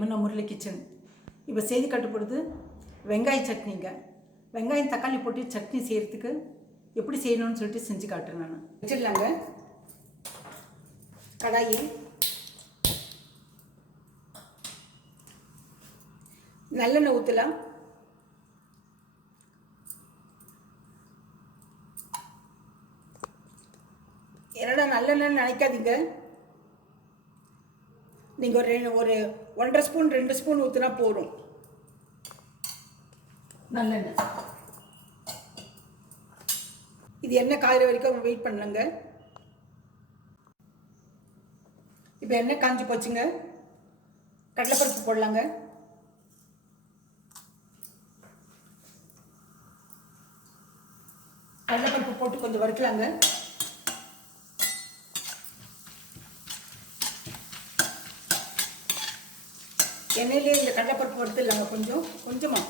Yamuna Murali kitchen. இப்போ செய்தி கட்டுப்படுது வெங்காய சட்னிங்க. வெங்காயம் தக்காளி போட்டு சட்னி செய்கிறதுக்கு எப்படி செய்யணும்னு சொல்லிட்டு செஞ்சு காட்டுறேன். நான் வச்சிடலாங்க. கடாயி நல்லெண்ணெய் ஊற்றலாம். என்னடா நல்லெண்ணெய் நினைக்காதீங்க. நீங்கள் ஒரு 1.5 ஸ்பூன் 2 ஸ்பூன் ஊற்றினா போதும். நல்லெண்ணெய் இது எண்ணெய் காய்கிற வரைக்கும் வெயிட் பண்ணலங்க. இப்போ எண்ணெய் காஞ்சி போச்சுங்க. கடலைப்பருப்பு போடலாங்க. கடலைப்பருப்பு போட்டு கொஞ்சம் வறுக்கலாங்க. எண்ணெயிலே இந்த கடலைப்பருப்பு வறுத்துடலாங்க. கொஞ்சமாக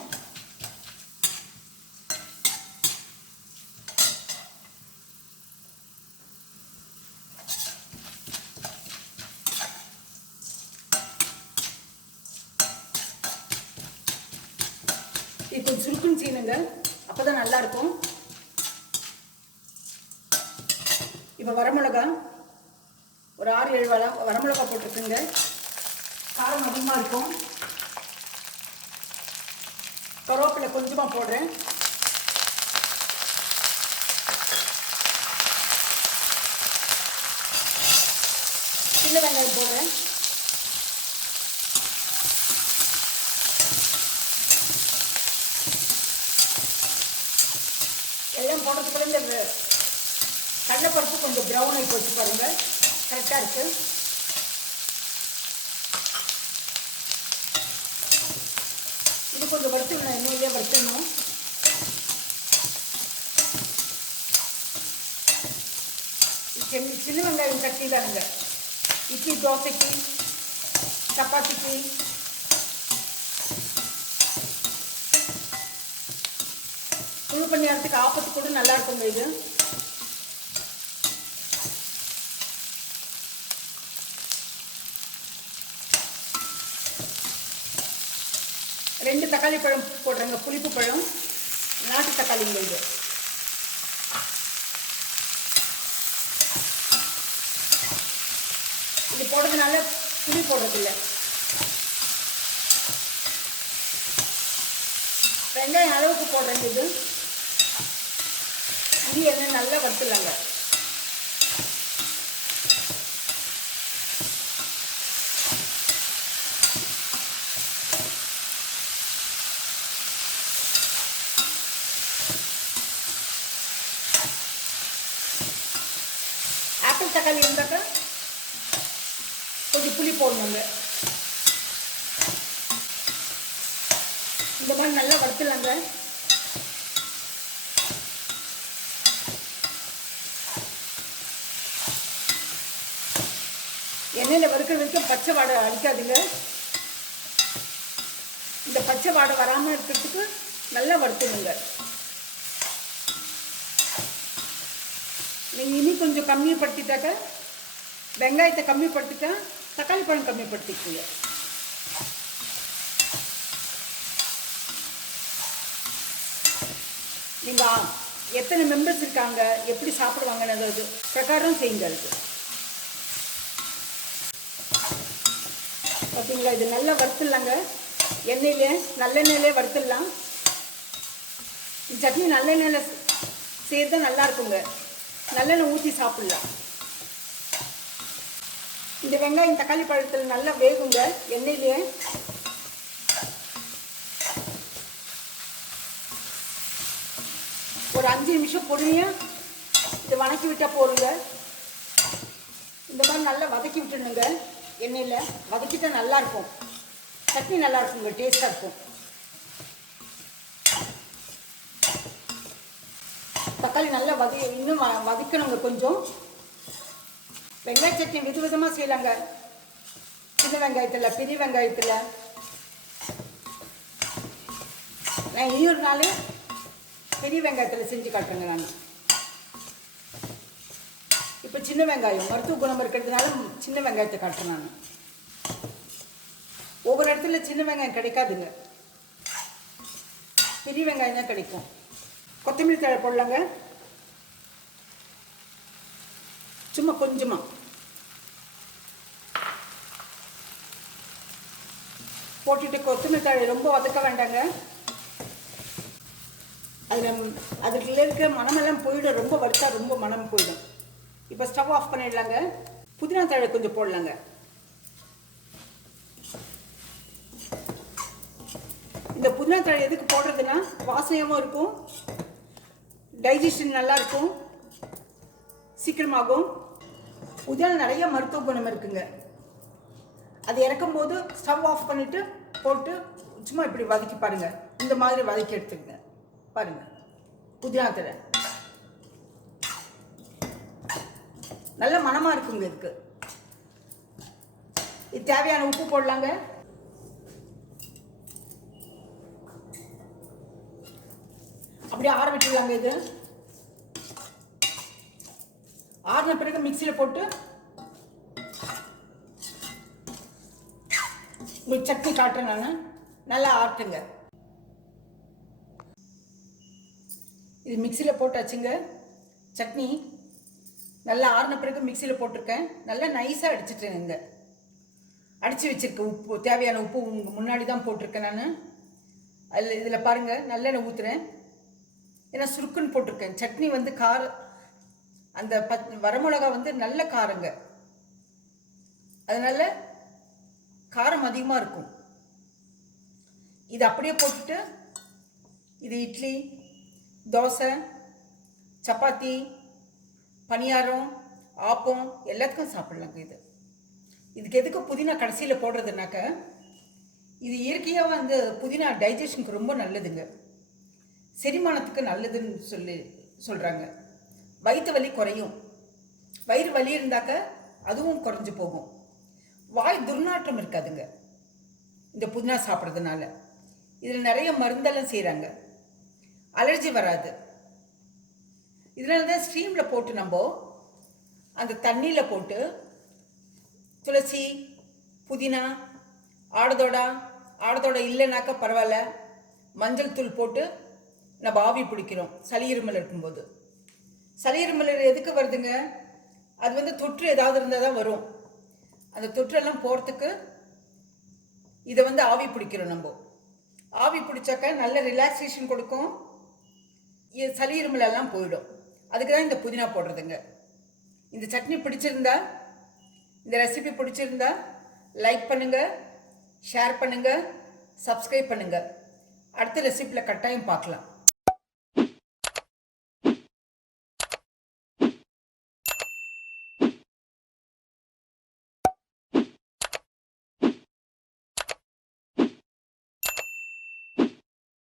இது கொஞ்சம் சுருக்குன்னு செய்யணுங்க. அப்போ தான் நல்லாயிருக்கும். இப்போ வரமிளகா ஒரு 6-7 வரமிளகா போட்டிருக்குங்க. காரம் அதிகமாக இருக்கும். கருவேப்பிலை கொஞ்சமாக போடுறேன். சின்ன வெங்காயம் போடுறேன். எல்லாம் போடுறதுக்குள்ள இந்த கடலைப்பருப்பு கொஞ்சம் ப்ரௌன் ஆகி போச்சு பாருங்க. கரெக்டாக இருக்கு. இது கொஞ்சம் வறுத்துடணும். எண்ணெயிலே வறுத்துடணும். சின்ன வெங்காயம் சட்னி தானுங்க. இட்லி தோசைக்கு சப்பாத்திக்கு குழு பணியாரத்துக்கு ஆப்பத்து கூட நல்லா இருக்குங்க. இது ரெண்டு தக்காளி பழம் போடுறேங்க. புளிப்பு பழம், நாட்டு தக்காளிங்க. இது போடுறதுனால புளி போடுறதில்லை. வெங்காயம் அளவுக்கு போடுறேங்க. இது எண்ணெய் நல்லா வறுத்துலாங்க. ஆப்பிள் தக்காளி இருந்தாக்கா கொஞ்சம் புளி போடணுங்க. இந்த மாதிரி நல்லா வறுத்துலாங்க. எண்ணெயில் வறுக்கிற வரைக்கும் பச்சை வாடை அடிக்காதுங்க. இந்த பச்சை வாடை வராமல் இருக்கிறதுக்கு நல்லா வறுத்துணுங்க. நீங்கள் இனி கொஞ்சம் கம்மிப்படுத்திட்டாக்க, வெங்காயத்தை கம்மிப்படுத்திட்டா தக்காளி பழம் கம்மிப்படுத்திக்குங்க. நீங்கள் எத்தனை மெம்பர்ஸ் இருக்காங்க, எப்படி சாப்பிடுவாங்கன்னு அது பிரகாரம் செய்யுங்க. அதுக்கு ஓகேங்களா. இது நல்லா வறுத்துடலாங்க. நல்லெண்ணெயிலே வறுத்துடலாம். சட்னி நல்லெண்ணெயில் செய்கிறது தான் நல்லா இருக்குங்க. நல்லெண்ணெய் ஊற்றி சாப்பிட்லாம். இந்த வெங்காயம் தக்காளி பழத்தில் நல்லா வேகுங்க எண்ணெயிலே. ஒரு 5 நிமிஷம் பொறுமையாக இதை வதக்கி விட்டால் போடுங்க. இந்த மாதிரி நல்லா வதக்கி விட்டுணுங்க. எண்ணெயில் வதக்கிட்டா நல்லாயிருக்கும். சட்னி நல்லா இருக்குங்க. டேஸ்ட்டாக இருக்கும். தக்காளி நல்லா இன்னும் வதக்கணுங்க. கொஞ்சம் வெங்காய சட்னி விதவிதமாக செய்யலாங்க. சின்ன வெங்காயத்தில், பெரிய வெங்காயத்தில். நான் இனி ஒரு நாள் பெரிய வெங்காயத்தில் செஞ்சு காட்டுறேங்க. நான் இப்போ சின்ன வெங்காயம் மருத்துவ குணம் இருக்கிறதுனால சின்ன வெங்காயத்தை காட்டுறேன். நான் ஒவ்வொரு இடத்துல சின்ன வெங்காயம் கிடைக்காதுங்க, பெரிய வெங்காயம் தான் கிடைக்கும். கொத்தமல்லி தழை போடலாங்க, சும்மா கொஞ்சமாக போட்டுட்டு. கொத்தமல்லி தழை ரொம்ப வதக்க வேண்டாங்க, அதுக்குள்ள இருக்க மனமெல்லாம் போயிடும். ரொம்ப வறுத்தா ரொம்ப மனம் போயிடும். இப்போ ஸ்டவ் ஆஃப் பண்ணிடலாங்க. புதினா தழை கொஞ்சம் போடலாங்க. இந்த புதினா தழை எதுக்கு போடுறதுன்னா வாசனையாகவும் இருக்கும், டைஜஷன் நல்லா இருக்கும், சீக்கிரமாகும். புதினா நிறைய மருத்துவ குணம் இருக்குங்க. அது இறக்கும் போது ஸ்டவ் ஆஃப் பண்ணிட்டு போட்டு சும்மா இப்படி வதக்கி பாருங்க. இந்த மாதிரி வதக்கி எடுத்துக்கங்க பாருங்க. புதினா தழை நல்ல மனமா இருக்குங்க. இதுக்கு இது தேவையான உப்பு போடலாங்க. அப்படியே ஆற விட்டுடலாங்க. இது ஆறின பிறகு மிக்சியில் போட்டு உங்களுக்கு சட்னி காட்டுறேன். நான் நல்லா ஆட்டுங்க. இது மிக்சியில் போட்டாச்சுங்க. சட்னி நல்லா ஆறின பிறகு மிக்சியில் போட்டிருக்கேன். நல்லா நைஸாக அடிச்சிட்டேங்க. அடித்து வச்சுருக்கேன். உப்பு தேவையான உப்பு முன்னாடி தான் போட்டிருக்கேன் நான். இதில் பாருங்கள், நல்லெண்ணெய் ஊற்றுறேன். ஏன்னா சுருக்குன்னு போட்டிருக்கேன். சட்னி வந்து அந்த வரமிளகா வந்து நல்ல காரங்க, அதனால காரம் அதிகமாக இருக்கும். இது அப்படியே போட்டுட்டு இது இட்லி, தோசை, சப்பாத்தி, பணியாரம், ஆப்பம் எல்லாத்துக்கும் சாப்பிட்லாங்க. இதுக்கு எதுக்கு புதினா கடைசியில் போடுறதுனாக்க, இது இயற்கையாக வந்து புதினா டைஜஷனுக்கு ரொம்ப நல்லதுங்க, செரிமானத்துக்கு நல்லதுன்னு சொல்கிறாங்க. வயிற்று வலி குறையும். வயிறு வலி இருந்தாக்க அதுவும் குறைஞ்சி போகும். வாய் துர்நாற்றம் இருக்காதுங்க இந்த புதினா சாப்பிட்றதுனால. இதில் நிறைய மருந்தெல்லாம் செய்கிறாங்க, அலர்ஜி வராது. இதனால தான் ஸ்டீமில் போட்டு நம்ம அந்த தண்ணியில் போட்டு துளசி, புதினா, ஆடதோட இல்லைனாக்கா பரவாயில்ல, மஞ்சள் தூள் போட்டு நம்ம ஆவி பிடிக்கிறோம் சளி இருமல் இருக்கும்போது. சளி இருமல் எதுக்கு வருதுங்க? அது வந்து தொற்று ஏதாவது இருந்தால் தான் வரும். அந்த தொற்றெல்லாம் போகிறதுக்கு இதை வந்து ஆவி பிடிக்கிறோம். நம்ம ஆவி பிடிச்சாக்க நல்ல ரிலாக்ஸேஷன் கொடுக்கும், சளி இருமல் எல்லாம் போயிடும். அதுக்கு தான் இந்த புதினா போடுறதுங்க. இந்த சட்னி பிடிச்சிருந்தா, இந்த ரெசிபி பிடிச்சிருந்தா லைக் பண்ணுங்கள், ஷேர் பண்ணுங்கள், சப்ஸ்கிரைப் பண்ணுங்கள். அடுத்த ரெசிபியில் கட்டாயம் பார்க்கலாம்.